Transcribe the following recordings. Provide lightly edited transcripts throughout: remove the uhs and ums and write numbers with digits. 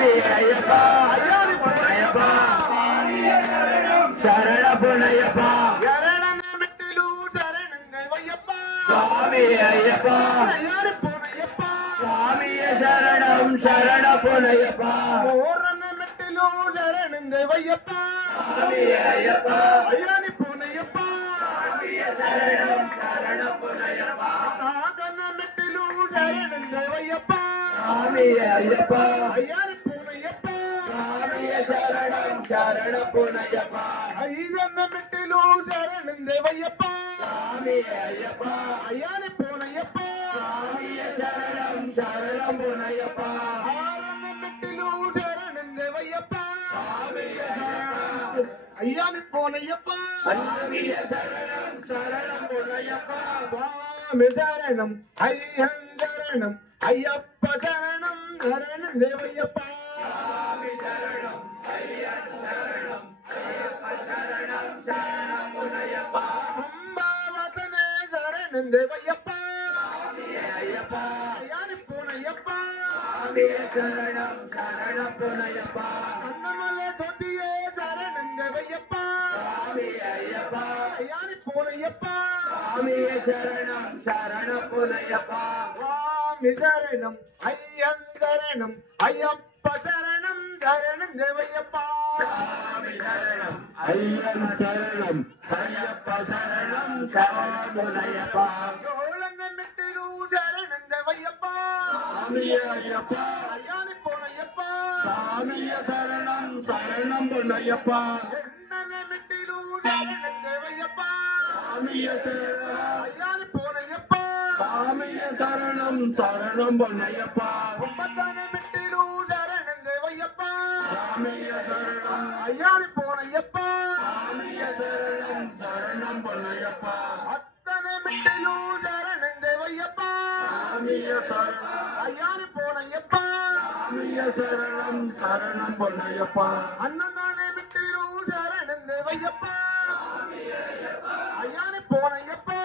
ஐயப்பா ஐயானி பொன்னையப்பா சரண பொன்னையப்பா சரணன மெட்டிலு சரணங்கவையப்பா சுவாமி ஐயப்பா ஐயானி பொன்னையப்பா சுவாமியே சரணம் சரண பொன்னையப்பா ஓரன மெட்டிலு சரணங்கவையப்பா சுவாமி ஐயப்பா ஐயானி பொன்னையப்பா சுவாமியே சரணம் சரண பொன்னையப்பா நாகன மெட்டிலு சரணங்கவையப்பா சுவாமி ஐயப்பா ஐயானி பொன்னையப்பா சுவாமியே சரணம் சரண பொன்னையப்பா ஐயன மெட்டிலு சரணங்கவையப்பா சுவாமி ஐயப்பா ஐயானி பொன்னையப்பா சுவாமியே சரணம் சரண பொன்னையப்பா ஆரன மெட்டிலு சரணங்கவையப்பா சுவாமியே சரணம் ஐயானி பொன்னையப்பா சுவாமியே சரணம் சரண பொன்னையப்பா சுவாமி சரணம் ஐயன் சரணம் ஐயப்ப சரணம் சரணம் தேவையப்பா சுவாமி சரணம் ஐயன் சரணம் ஐயப்ப சரணம் சரணம் பொன்னையப்பா அம்பாவதனே சரணம் தேவையப்பா சுவாமி ஐயப்பா ஐயானி பொன்னையப்பா சுவாமி சரணம் சரண பொன்னையப்பா அன்னமலை தொட்டியே சரணம் தேவையப்பா சுவாமி ஐயப்பா ஐயானி பொன்னையப்பா சுவாமி சரணம் சரண பொன்னையப்பா சுவாமி சரணம் ஐயன் சரணம் ஐயப்ப சரணம் சரணம் தேவையப்பா சுவாமி சரணம் ஐயன் சரணம் ஐயப்ப சரணம் சரண பொன்னையப்பா சோழன மெட்டிலு சரணம் தேவையப்பா சுவாமி ஐயப்பா ஐயானி பொன்னையப்பா சுவாமி சரணம் சரணம் பொன்னையப்பா எண்ணன மெட்டிலு சரணம் தேவையப்பா சுவாமி சரணம் ஐயானி பொன்னையப்பா சுவாமியே சரணம் சரணம் பொன்னையப்பா ஒன்பதான மெட்டிலு சரணம் தேவையப்பா சுவாமியே சரணம் ஐயானி பொன்னையப்பா சுவாமியே சரணம் சரணம் பொன்னையப்பா அத்தனை மெட்டிலு சரணம் தேவையப்பா சுவாமியே சரணம் ஐயானி பொன்னையப்பா சுவாமியே சரணம் சரணம் பொன்னையப்பா அன்னதான மெட்டிலு சரணம் தேவையப்பா சுவாமியே ஐயானி பொன்னையப்பா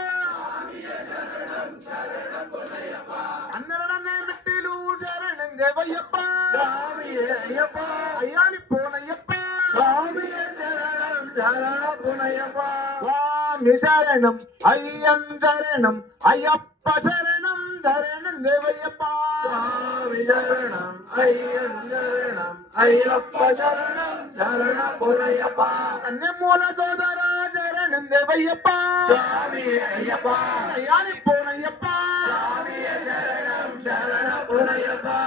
அன்னரடனே மெட்டிலு சரணம் தேவையப்பா சுவாமியே ஐயப்பா ஐயானி பொன்னையப்பா சுவாமியே சரணம் சரண பொன்னையப்பா சுவாமி சரணம் ஐயன் சரணம் ஐயப்ப சரணம் சரணம் தேவையப்பா சுவாமி சரணம் ஐயன் சரணம் ஐயப்ப சரணம் சரண பொன்னையப்பா அன்னை மூல சோதரா சரணம் தேவையப்பா சுவாமியே ஐயப்பா ஐயானி பொன்னையப்பா சுவாமியே சரணம் சரண பொன்னையப்பா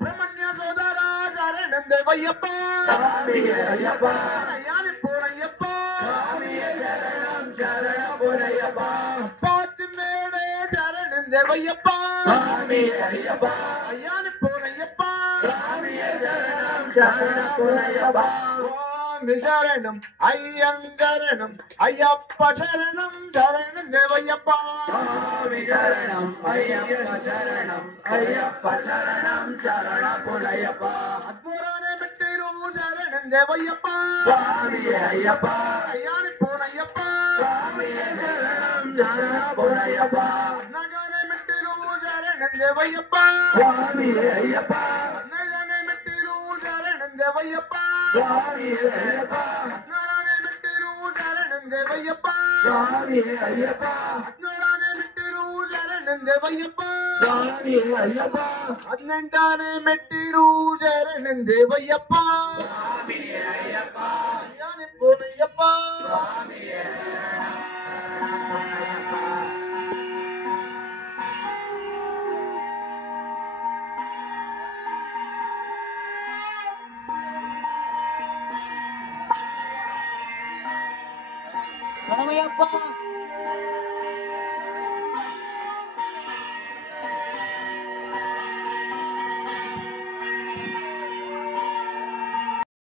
பிரம்மண்ய சோதரா சரணம் தேவையப்பா சுவாமியே ஐயப்பா ஐயானி பொன்னையப்பா சுவாமியே சரணம் சரண பொன்னையப்பா பாச்சு மேடே சரணம் தேவையப்பா சுவாமியே ஐயப்பா ஐயானி பொன்னையப்பா சுவாமியே சரணம் சரண பொன்னையப்பா சுவாமி சரணம் ஐயன் சரணம் ஐயப்ப சரணம் சரணம் தேவையப்பா சுவாமி சரணம் ஐயப்ப சரணம் ஐயப்ப சரணம் சரண பொன்னையப்பா அத்புரான மெட்டிலு சரணம் தேவையப்பா சுவாமியே ஐயப்பா ஐயானி பொன்னையப்பா சுவாமியே சரணம் சரண பொன்னையப்பா நகர மெட்டிலு சரணம் தேவையப்பா சுவாமியே ஐயப்பா நகர மெட்டிலு சரணம் தேவையப்பா சுவாமியே ஐயப்பா நாராயண மெட்டிலு சரணம் தேவையப்பா சுவாமியே ஐயப்பா நாராயண மெட்டிலு சரணம் தேவையப்பா சுவாமியே ஐயப்பா அன்னண்டானே மெட்டிலு சரணம் தேவையப்பா சுவாமியே ஐயப்பா ஐயானி பொன்னையப்பா சுவாமியே Mama,